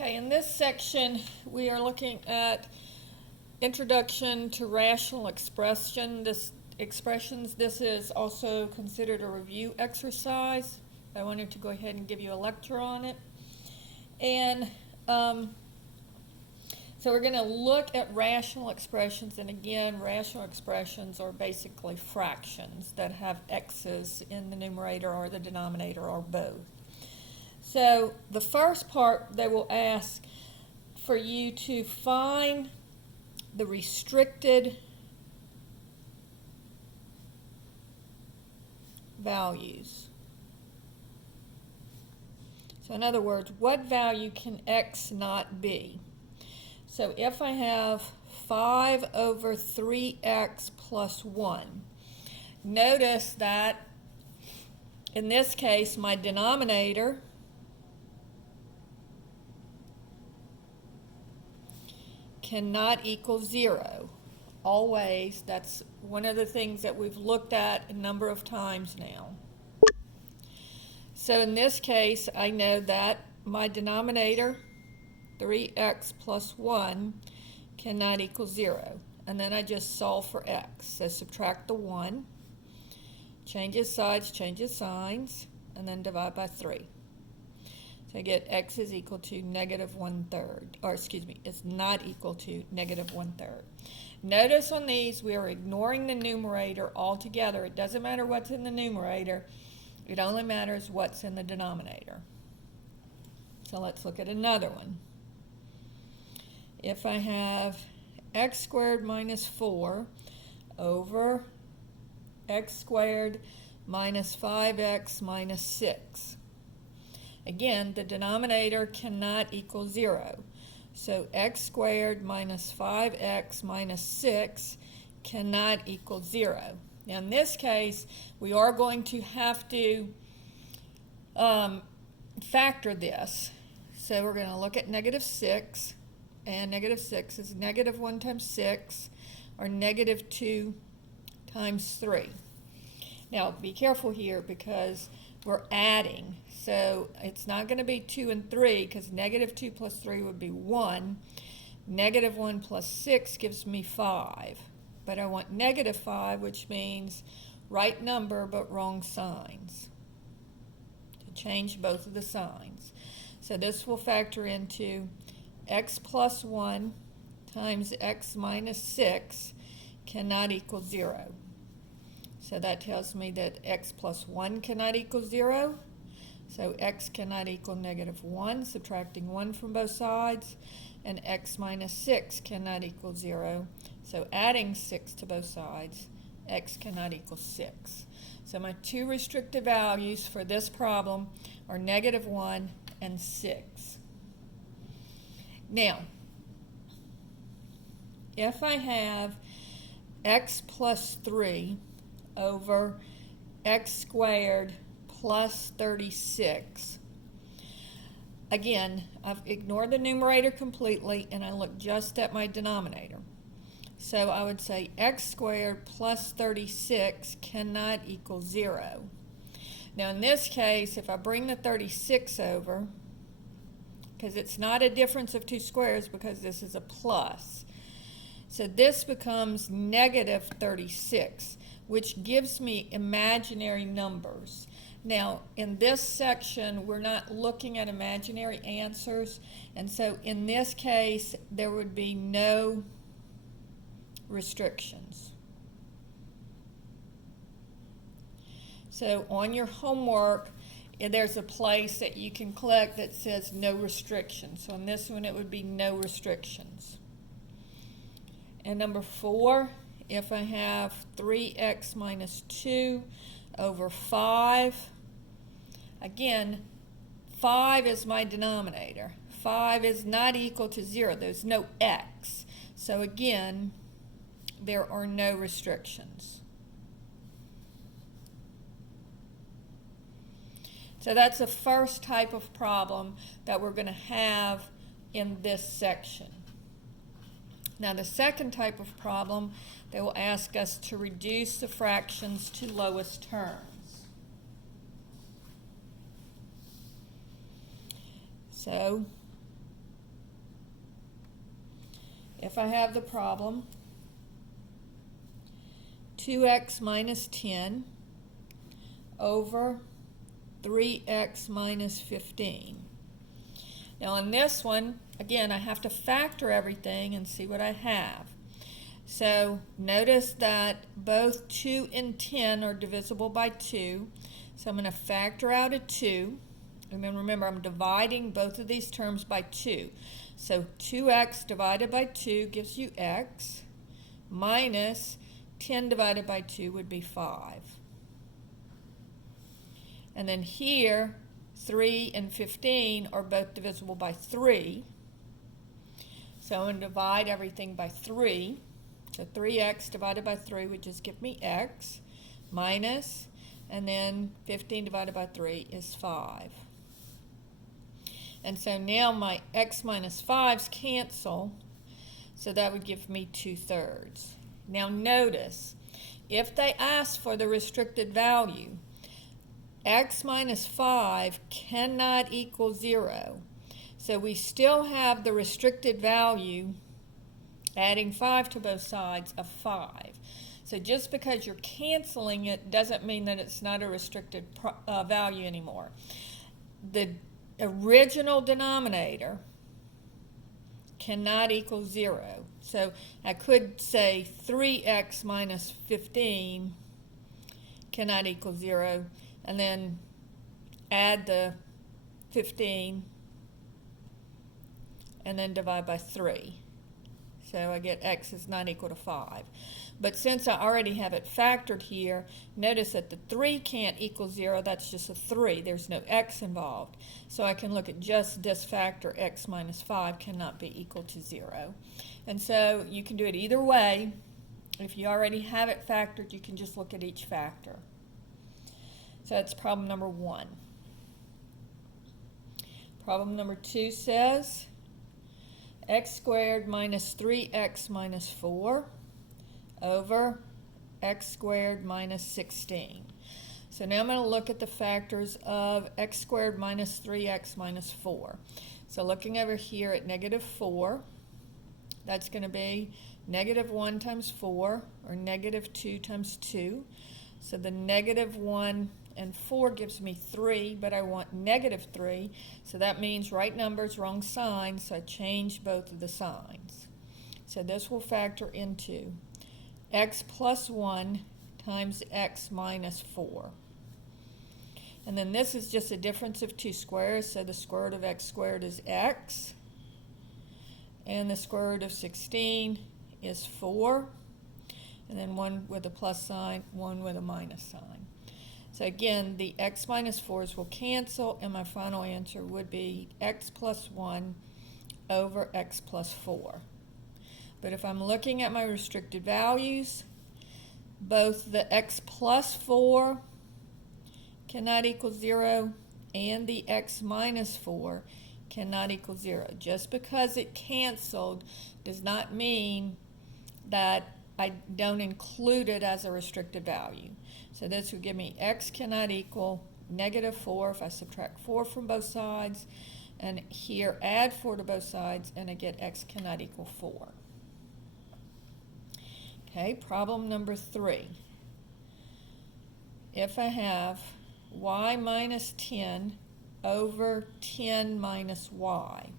Okay, in this section, we are looking at Introduction to Rational Expressions. This is also considered a review exercise. I wanted to go ahead and give you a lecture on it. And so we're going to look at rational expressions. And again, rational expressions are basically fractions that have x's in the numerator or the denominator or both. So the first part, they will ask for you to find the restricted values. So in other words, what value can x not be? So if I have 5 over 3x plus 1, notice that in this case my denominator cannot equal 0. Always, that's one of the things that we've looked at a number of times now. So in this case, I know that my denominator, 3x plus 1, cannot equal 0. And then I just solve for x. So subtract the 1, changes sides, changes signs, and then divide by 3. So I get x is equal to negative 1/3, or excuse me, it's not equal to negative 1/3. Notice on these, we are ignoring the numerator altogether. It doesn't matter what's in the numerator. It only matters what's in the denominator. So let's look at another one. If I have x squared minus 4 over x squared minus 5x minus 6. Again, the denominator cannot equal 0. So x squared minus 5x minus 6 cannot equal 0. Now in this case, we are going to have to factor this. So we're going to look at negative 6, and negative 6 is negative 1 times 6, or negative 2 times 3. Now be careful here because we're adding. So it's not going to be 2 and 3 because negative 2 plus 3 would be 1. Negative 1 plus 6 gives me 5. But I want negative 5, which means right number but wrong signs. To change both of the signs. So this will factor into x plus 1 times x minus 6 cannot equal 0. So that tells me that x plus 1 cannot equal 0. So x cannot equal negative 1, subtracting 1 from both sides. And x minus 6 cannot equal 0. So adding 6 to both sides, x cannot equal 6. So my two restricted values for this problem are negative 1 and 6. Now, if I have x plus 3 over x squared plus 36. Again, I've ignored the numerator completely and I look just at my denominator. So I would say x squared plus 36 cannot equal 0. Now in this case, if I bring the 36 over, because it's not a difference of two squares because this is a plus, so this becomes negative 36. Which gives me imaginary numbers. Now, in this section, we're not looking at imaginary answers, and so in this case, there would be no restrictions. So on your homework, there's a place that you can click that says no restrictions. So on this one, it would be no restrictions. And number 4, if I have 3x minus 2 over 5, again, 5 is my denominator. 5 is not equal to 0. There's no x. So again, there are no restrictions. So that's the first type of problem that we're going to have in this section. Now the second type of problem, they will ask us to reduce the fractions to lowest terms. So if I have the problem 2x minus 10 over 3x minus 15. Now on this one, again, I have to factor everything and see what I have. So notice that both 2 and 10 are divisible by 2. So I'm going to factor out a 2. And then remember, I'm dividing both of these terms by 2. So 2x divided by 2 gives you x, minus 10 divided by 2 would be 5. And then here, 3 and 15 are both divisible by 3. So I'm going to divide everything by 3. So 3x divided by 3 would just give me x, minus, and then 15 divided by 3 is 5. And so now my x minus 5's cancel, so that would give me 2/3. Now notice, if they ask for the restricted value, x minus 5 cannot equal 0. So we still have the restricted value, adding 5 to both sides, of 5. So just because you're canceling it doesn't mean that it's not a restricted value anymore. The original denominator cannot equal 0. So I could say 3x minus 15 cannot equal 0, and then add the 15 and then divide by 3. So I get x is not equal to 5. But since I already have it factored here, notice that the 3 can't equal 0. That's just a 3. There's no x involved. So I can look at just this factor, x minus 5 cannot be equal to 0. And so you can do it either way. If you already have it factored, you can just look at each factor. So that's problem number 1. Problem number 2 says x squared minus 3x minus 4 over x squared minus 16. So now I'm going to look at the factors of x squared minus 3x minus 4. So looking over here at negative 4, that's going to be negative 1 times 4, or negative 2 times 2. So the negative 1 and 4 gives me 3, but I want negative 3. So that means right numbers, wrong sign, so I change both of the signs. So this will factor into x plus 1 times x minus 4. And then this is just a difference of 2 squares, so the square root of x squared is x. And the square root of 16 is 4. And then 1 with a plus sign, 1 with a minus sign. So again, the x minus 4's will cancel, and my final answer would be x plus 1 over x plus 4. But if I'm looking at my restricted values, both the x plus 4 cannot equal 0 and the x minus 4 cannot equal 0. Just because it canceled does not mean that I don't include it as a restricted value. So this would give me x cannot equal negative 4 if I subtract 4 from both sides, and here add 4 to both sides, and I get x cannot equal 4. Okay, problem number 3. If I have y minus 10 over 10 minus y.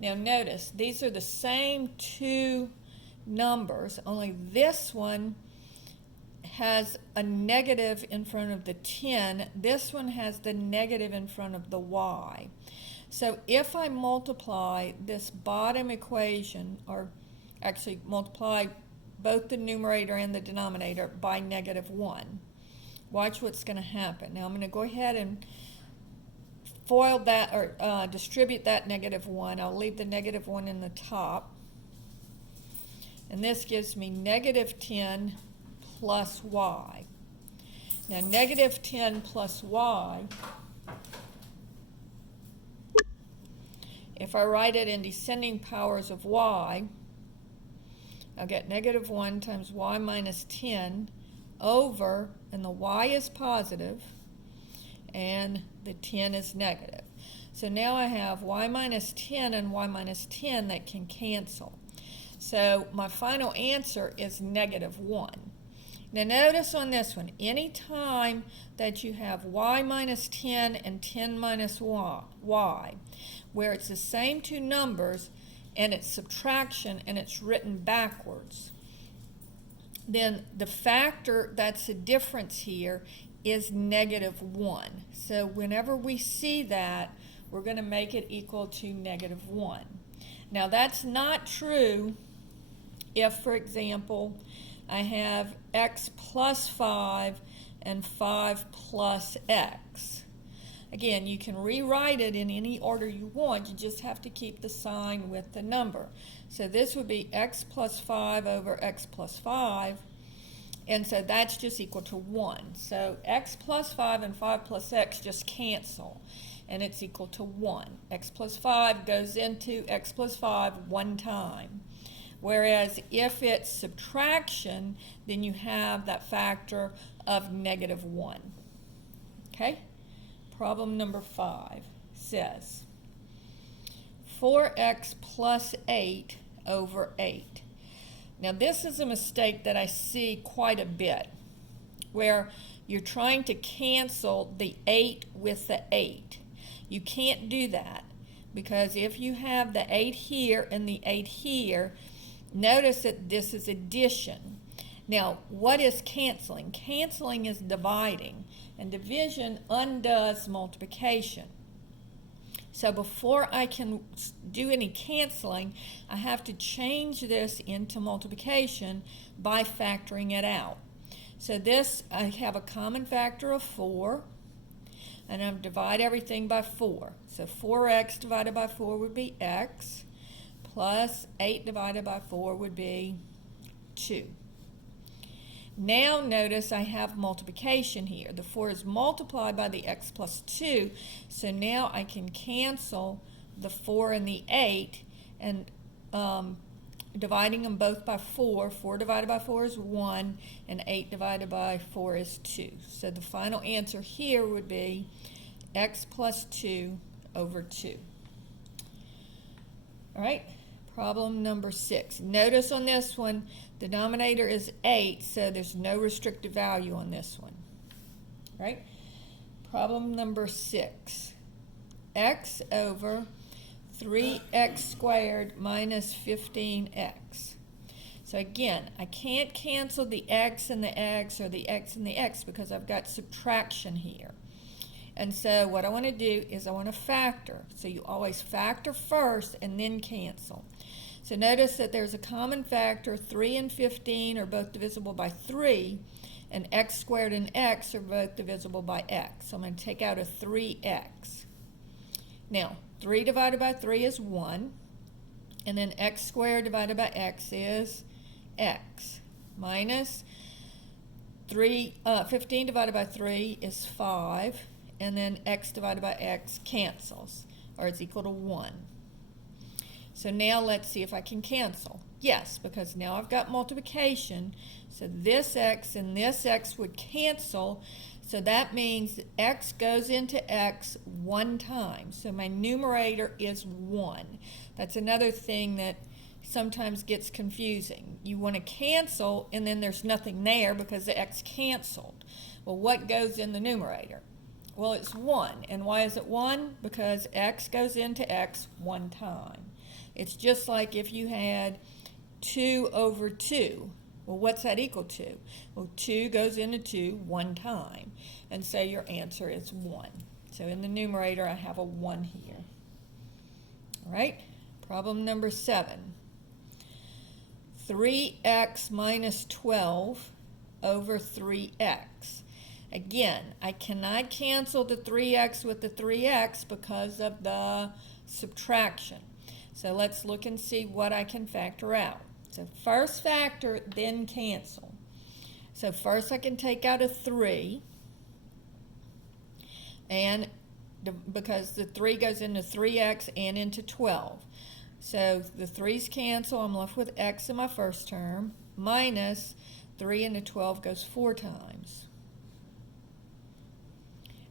Now notice, these are the same two numbers, only this one has a negative in front of the 10. This one has the negative in front of the y. So if I multiply this bottom equation, or actually multiply both the numerator and the denominator by negative 1, watch what's going to happen. Now I'm going to go ahead and FOIL that, or distribute that negative 1. I'll leave the negative 1 in the top. And this gives me negative 10 plus y. Now negative 10 plus y, if I write it in descending powers of y, I'll get negative 1 times y minus 10 over, and the y is positive, and the 10 is negative. So now I have y minus 10 and y minus 10 that can cancel. So my final answer is -1. Now notice on this one, any time that you have y minus 10 and 10 minus y, where it's the same two numbers and it's subtraction and it's written backwards, then the factor that's the difference here is -1. So whenever we see that, we're going to make it equal to -1. Now that's not true if, for example, I have x plus 5 and 5 plus x. Again, you can rewrite it in any order you want. You just have to keep the sign with the number. So this would be x plus 5 over x plus 5. And so that's just equal to 1. So x plus 5 and 5 plus x just cancel. And it's equal to 1. X plus 5 goes into x plus 5 one time. Whereas if it's subtraction, then you have that factor of -1. Okay? Problem number 5 says 4x plus 8 over 8. Now this is a mistake that I see quite a bit, where you're trying to cancel the 8 with the 8. You can't do that, because if you have the 8 here and the 8 here, notice that this is addition. Now, what is canceling? Canceling is dividing, and division undoes multiplication. So before I can do any canceling, I have to change this into multiplication by factoring it out. So this, I have a common factor of 4, and I divide everything by 4. So 4x divided by 4 would be x, plus 8 divided by 4 would be 2. Now notice I have multiplication here. The 4 is multiplied by the x plus 2, so now I can cancel the 4 and the 8, and dividing them both by 4. 4 divided by 4 is 1, and 8 divided by 4 is 2. So the final answer here would be x plus 2 over 2. All right, problem number 6. Notice on this one, the denominator is 8, so there's no restricted value on this one. All right, problem number 6. X over 3x squared minus 15x. So again, I can't cancel the x and the x or the x and the x because I've got subtraction here. And so what I want to do is I want to factor. So you always factor first and then cancel. So notice that there's a common factor. 3 and 15 are both divisible by 3, and x squared and x are both divisible by x. So I'm going to take out a 3x. Now, 3 divided by 3 is 1, and then x squared divided by x is x, minus 15 divided by 3 is 5, and then x divided by x cancels, or it's equal to 1. So now let's see if I can cancel. Yes, because now I've got multiplication, so this x and this x would cancel, so that means x goes into x one time. So my numerator is 1. That's another thing that sometimes gets confusing. You want to cancel, and then there's nothing there because the x canceled. Well, what goes in the numerator? Well, it's 1. And why is it 1? Because x goes into x one time. It's just like if you had 2 over 2. Well, what's that equal to? Well, 2 goes into 2 one time. And so your answer is 1. So in the numerator, I have a 1 here. All right, problem number 7. 3x minus 12 over 3x. Again, I cannot cancel the 3x with the 3x because of the subtraction. So let's look and see what I can factor out. So first factor, then cancel. So first I can take out a 3, and because the 3 goes into 3x and into 12. So the 3's cancel, I'm left with x in my first term, minus 3 into 12 goes 4 times.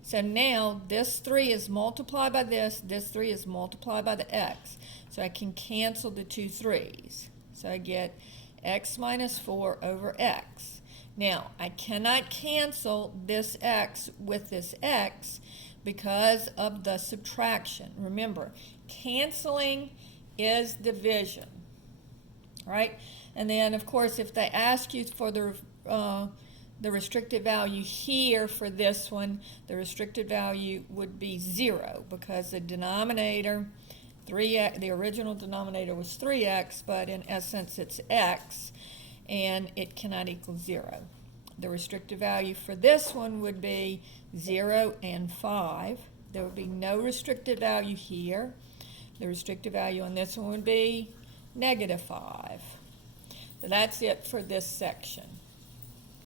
So now this 3 is multiplied by this 3 is multiplied by the x. So I can cancel the two 3's. So I get x minus 4 over x. Now, I cannot cancel this x with this x because of the subtraction. Remember, canceling is division, right? And then, of course, if they ask you for the restricted value here for this one, the restricted value would be 0 because the denominator, the original denominator was 3x, but in essence it's x, and it cannot equal 0. The restricted value for this one would be 0 and 5. There would be no restricted value here. The restricted value on this one would be -5. So that's it for this section.